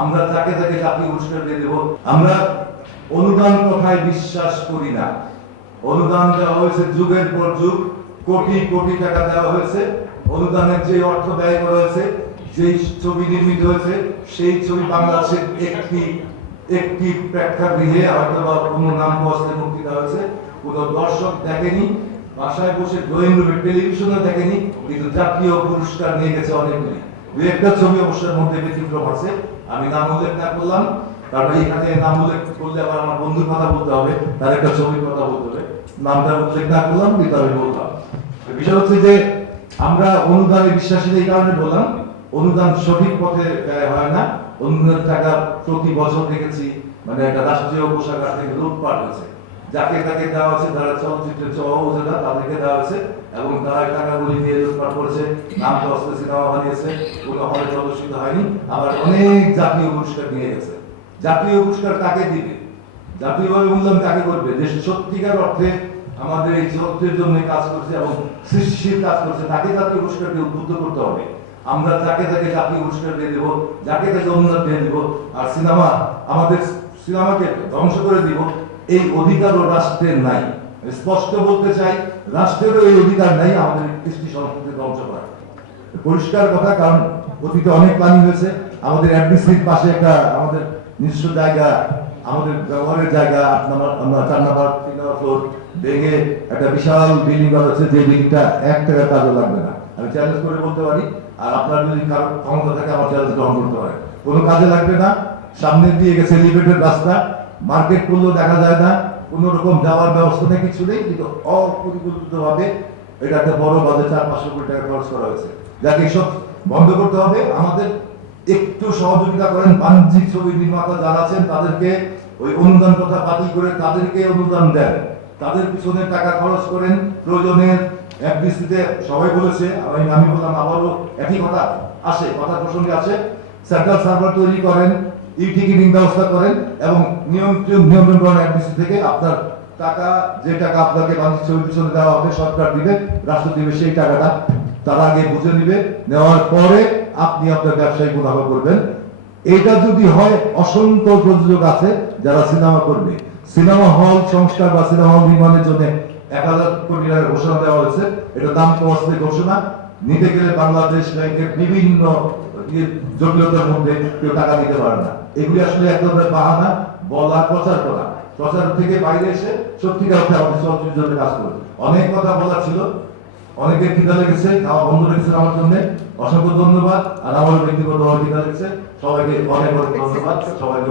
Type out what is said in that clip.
আমরা যাকে যাকে জাতীয় পুরস্কার দিয়ে দেব। আমরা অনুদান কথায় বিশ্বাস করি না। অনুদান দেওয়া হয়েছে যুগের পর যুগ, কোটি কোটি টাকা দেওয়া হয়েছে। অনুদানের যে অর্থ ব্যয় করা হয়েছে, যেই ছবি নির্মিত হয়েছে, সেই ছবি বাংলাদেশের একটি প্রেক্ষাগৃহে হয়তো বা কোনো নাম বসতে মুক্তি দেওয়া হয়েছে, কোনো দর্শক দেখেনি, বাসায় বসে ড্রয়িং রুমে টেলিভিশনে দেখেনি, কিন্তু জাতীয় পুরস্কার নিয়ে গেছে অনেকগুলি। দু একটা ছবি অবশ্যই মধ্যে ব্যতিক্রম আছে, আমি নাম উল্লেখ না করলাম, কারণ এখানে নাম উল্লেখ করলে আবার আমার বন্ধুর কথা বলতে হবে, তার একটা ছবির কথা বলতে হবে, নামটা উল্লেখ না করলাম কিন্তু আমি বললাম। বিষয় হচ্ছে যে আমরা অনুদানে বিশ্বাসী এই কারণে বললাম, অনুদান সঠিক পথে ব্যয় হয় না। অনুদানের টাকা প্রতি বছর দেখেছি মানে একটা রাষ্ট্রীয় কোষাগার থেকে লুটপাট হয়েছে, যাকে তাকে দেওয়া হয়েছে, যারা চলচ্চিত্রের চৌজেলা তাদেরকে দেওয়া হয়েছে এবং তারা টাকাগুলি নিয়ে লুটপাট করেছে, নাম দশটা সিনেমা বানিয়েছে, কোনো হলে প্রদর্শিত হয়নি, আবার অনেক জাতীয় পুরস্কার নিয়ে গেছে। জাতীয় পুরস্কার কাকে দিবে, জাতীয়ভাবে মূল্যায়ন কাকে করবে? যে সত্যিকার অর্থে আমাদের এই চরিত্রের জন্য কাজ করছে এবং সৃষ্টিশীল কাজ করছে, তাকে জাতীয় পুরস্কারকে উদ্বুদ্ধ করতে হবে। আমরা যাকে যাকে জাতীয় পুরস্কার দিয়ে দেবো, যাকে যাকে অনুদান দিয়ে দেবো, আর সিনেমা আমাদের সিনেমাকে ধ্বংস করে দিব, এই অধিকারও রাষ্ট্রের নাই। স্পষ্ট বলতে চাই, রাষ্ট্রেরও এই অধিকার নাই আমাদের কৃষ্টি সংস্কৃতি ধ্বংস করা। পরিষ্কার কথা, কারণ অতীতে অনেক প্ল্যানিং হয়েছে। আমাদের এফডিসির পাশে একটা আমাদের নিজস্ব জায়গা, আমাদের ব্যবহারের জায়গা 8 নম্বর 4 নম্বর 3 নম্বর ফ্লোর ভেঙে একটা বিশাল বিল্ডিং করা হচ্ছে, যে বিল্ডিংটা 1 টাকা কাজও লাগবে না। আমি চ্যালেঞ্জ করে বলতে পারি, আর আপনার যদি কারো ক্ষমতা থাকে আমার চ্যালেঞ্জ গ্রহণ করতে পারে, কোনো কাজে লাগবে না। সামনে দিয়ে গেছে এলিভেটেড রাস্তা, মার্কেট করলেও দেখা যায় না, কোন রকম যাওয়ার ব্যবস্থা নেই, কিছু নেই, কিন্তু অপরিকল্পিত ভাবে এটা একটা বড় বাজেট 400-500 কোটি টাকা খরচ করা হয়েছে, যাকে সব বন্ধ করতে হবে। আমাদের একটু সহযোগিতা করেন, বাণিজ্যিক ছবি নির্মাতা যারা আছেন তাদেরকে ওই অনুদান কথা বাতিল করে তাদেরকে অনুদান দেন, তাদের পিছনে টাকা খরচ করেন। প্রয়োজনে এফডিসিতে সবাই বলেছে, আমি বললাম আবারও একই কথা আসে, কথা প্রসঙ্গে আছে, সেন্ট্রাল সার্ভার তৈরি করেন, টিকিটিং ব্যবস্থা করেন এবং নিয়ন্ত্রণ করেন এফডিসি থেকে। আপনার টাকা, যে টাকা আপনাকে বাণিজ্যিক ছবির পিছনে দেওয়া হবে, সরকার দিবে, রাষ্ট্র দিবে, সেই টাকাটা তারা আগে বুঝে নিবে, নেওয়ার পরে আপনি আপনার ব্যবসায়িক মুনাফা করবেন। এটা যদি হয়, অসংখ্য প্রযোজক আছে যারা সিনেমা করবে। সিনেমা হল সংস্কার বা সিনেমা হল নির্মাণের জন্য 1000 কোটি টাকা ঘোষণা দেওয়া হয়েছে। এটা দাম কমাতে ঘোষণা নিতে গেলে বাংলাদেশ ব্যাংকের বিভিন্ন জটিলতার মধ্যে কেউ টাকা দিতে পারে না। এগুলি আসলে এক ধরনের বাহানা, বলা, প্রচার করা। প্রচার থেকে বাইরে এসে সত্যিকার অর্থে আমাদের চলচ্চিত্রের জন্য কাজ করে। অনেক কথা বলা ছিল, অনেকের খিদা লেগেছে, খাওয়া বন্ধ রেখেছে আমার জন্য, অসংখ্য ধন্যবাদ। আর আমার ব্যক্তিগত খিদা লেগেছে, সবাইকে অনেক অনেক ধন্যবাদ, সবাইকে